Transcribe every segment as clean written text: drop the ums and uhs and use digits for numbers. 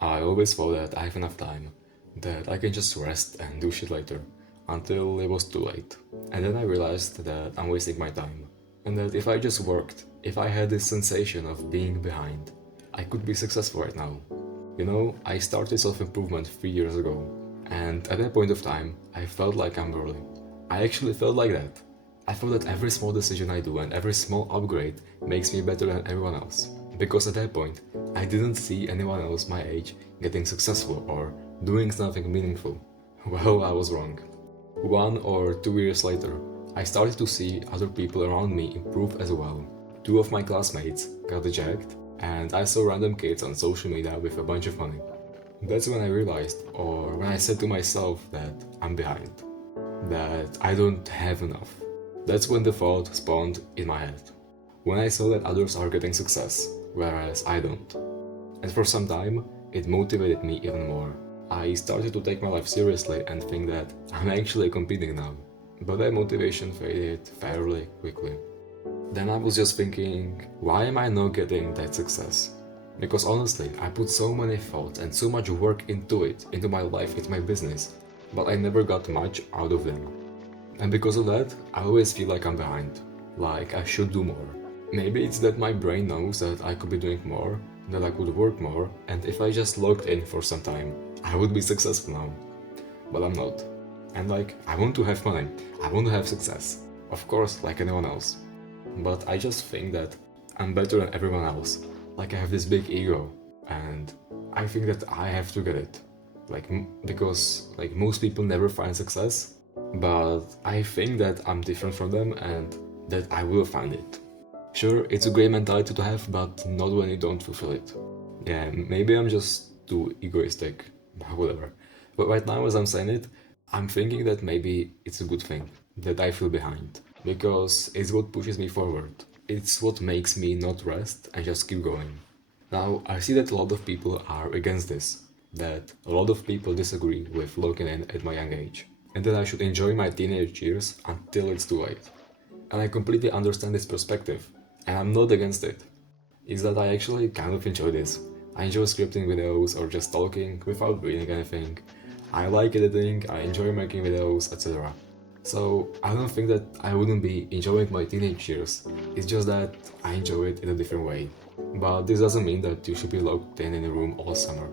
I always thought that I have enough time, that I can just rest and do shit later, until it was too late. And then I realized that I'm wasting my time, and that if I just worked, if I had this sensation of being behind, I could be successful right now. You know, I started self-improvement 3 years ago, and at that point of time, I felt like I'm early. I actually felt like that. I felt that every small decision I do and every small upgrade makes me better than everyone else. Because at that point, I didn't see anyone else my age getting successful or doing something meaningful. Well, I was wrong. 1 or 2 years later, I started to see other people around me improve as well. Two of my classmates got ejected, and I saw random kids on social media with a bunch of money. That's when I realized, or when I said to myself that I'm behind, that I don't have enough. That's when the thought spawned in my head. When I saw that others are getting success, whereas I don't. And for some time, it motivated me even more. I started to take my life seriously and think that I'm actually competing now. But that motivation faded fairly quickly. Then I was just thinking, why am I not getting that success? Because honestly, I put so many thoughts and so much work into it, into my life, into my business, but I never got much out of them. And because of that, I always feel like I'm behind, like I should do more. Maybe it's that my brain knows that I could be doing more, that I could work more, and if I just logged in for some time, I would be successful now. But I'm not. And like, I want to have money, I want to have success, of course, like anyone else. But I just think that I'm better than everyone else. Like I have this big ego, and I think that I have to get it. Like, because like most people never find success, but I think that I'm different from them and that I will find it. Sure, it's a great mentality to have, but not when you don't fulfill it. Yeah, maybe I'm just too egoistic, whatever. But right now, as I'm saying it, I'm thinking that maybe it's a good thing that I feel behind, because it's what pushes me forward. It's what makes me not rest and just keep going. Now, I see that a lot of people are against this, that a lot of people disagree with logging in at my young age, and that I should enjoy my teenage years until it's too late. And I completely understand this perspective, and I'm not against it. Is that I actually kind of enjoy this. I enjoy scripting videos or just talking without reading anything. I like editing, I enjoy making videos, etc. So I don't think that I wouldn't be enjoying my teenage years, it's just that I enjoy it in a different way. But this doesn't mean that you should be locked in a room all summer.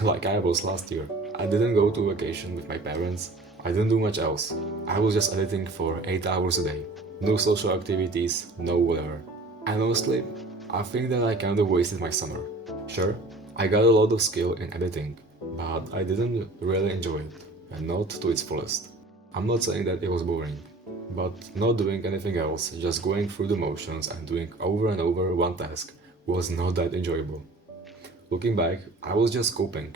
Like I was last year. I didn't go to vacation with my parents, I didn't do much else. I was just editing for 8 hours a day. No social activities, no whatever. And honestly, I think that I kinda wasted my summer. Sure, I got a lot of skill in editing, but I didn't really enjoy it, and not to its fullest. I'm not saying that it was boring, but not doing anything else, just going through the motions and doing over and over one task was not that enjoyable. Looking back, I was just coping.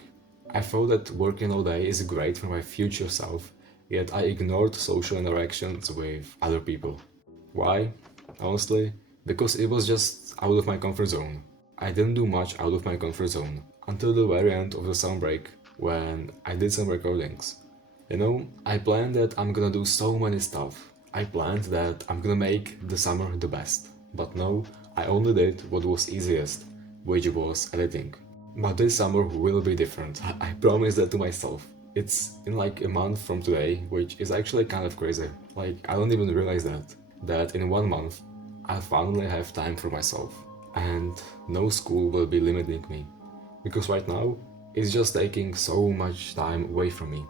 I thought that working all day is great for my future self, yet I ignored social interactions with other people. Why? Honestly, because it was just out of my comfort zone. I didn't do much out of my comfort zone until the very end of the summer break when I did some recordings. You know, I planned that I'm gonna do so many stuff. I planned that I'm gonna make the summer the best. But no, I only did what was easiest, which was editing. But this summer will be different. I promise that to myself. It's in like a month from today, which is actually kind of crazy. Like, I don't even realize that in 1 month, I'll finally have time for myself. And no school will be limiting me. Because right now, it's just taking so much time away from me,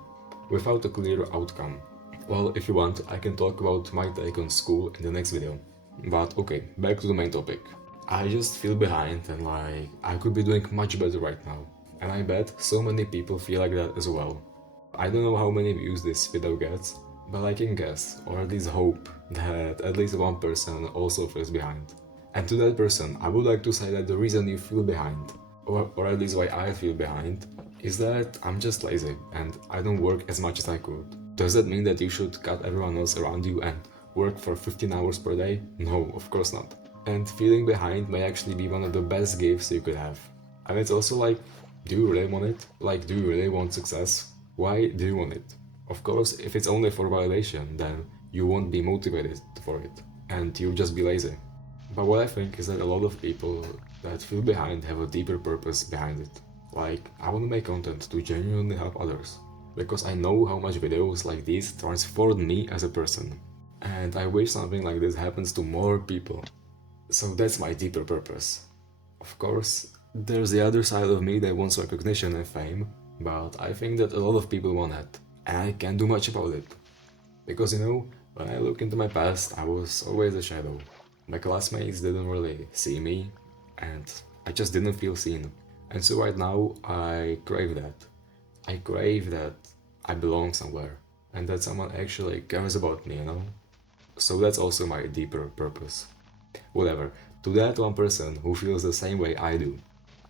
without a clear outcome. Well, if you want, I can talk about my take on school in the next video. But okay, back to the main topic. I just feel behind and like I could be doing much better right now. And I bet so many people feel like that as well. I don't know how many views this video gets, but I can guess, or at least hope, that at least one person also feels behind. And to that person, I would like to say that the reason you feel behind, or at least why I feel behind, is that I'm just lazy and I don't work as much as I could. Does that mean that you should cut everyone else around you and work for 15 hours per day? No, of course not. And feeling behind may actually be one of the best gifts you could have. And it's also like, do you really want it? Like, do you really want success? Why do you want it? Of course, if it's only for validation, then you won't be motivated for it, and you'll just be lazy. But what I think is that a lot of people that feel behind have a deeper purpose behind it. Like, I want to make content to genuinely help others, because I know how much videos like these transformed me as a person. And I wish something like this happens to more people. So that's my deeper purpose. Of course, there's the other side of me that wants recognition and fame, but I think that a lot of people want that, and I can't do much about it. Because when I look into my past, I was always a shadow. My classmates didn't really see me, and I just didn't feel seen. And so right now, I crave that. I crave that I belong somewhere, and that someone actually cares about me. So that's also my deeper purpose. Whatever, to that one person who feels the same way I do,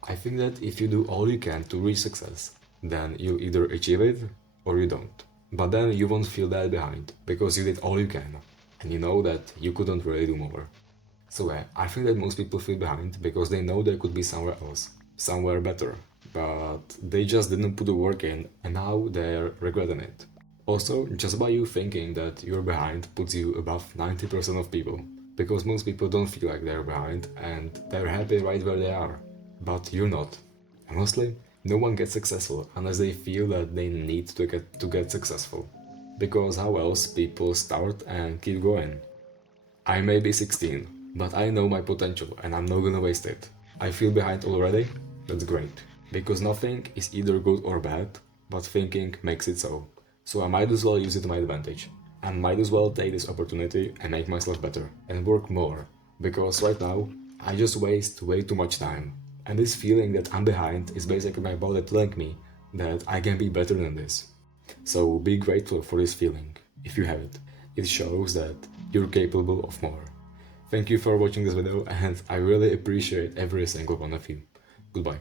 I think that if you do all you can to reach success, then you either achieve it or you don't. But then you won't feel that behind, because you did all you can, and you know that you couldn't really do more. So yeah, I think that most people feel behind because they know there could be somewhere else, somewhere better, but they just didn't put the work in, and now they're regretting it. Also, just by you thinking that you're behind puts you above 90% of people, because most people don't feel like they're behind and they're happy right where they are. But you're not. Honestly, no one gets successful unless they feel that they need to get successful. Because how else people start and keep going? I may be 16, but I know my potential and I'm not gonna waste it. I feel behind already? That's great. Because nothing is either good or bad, but thinking makes it so. So I might as well use it to my advantage. I might as well take this opportunity and make myself better and work more. Because right now, I just waste way too much time. And this feeling that I'm behind is basically my body telling me that I can be better than this. So be grateful for this feeling, if you have it. It shows that you're capable of more. Thank you for watching this video, and I really appreciate every single one of you. Goodbye.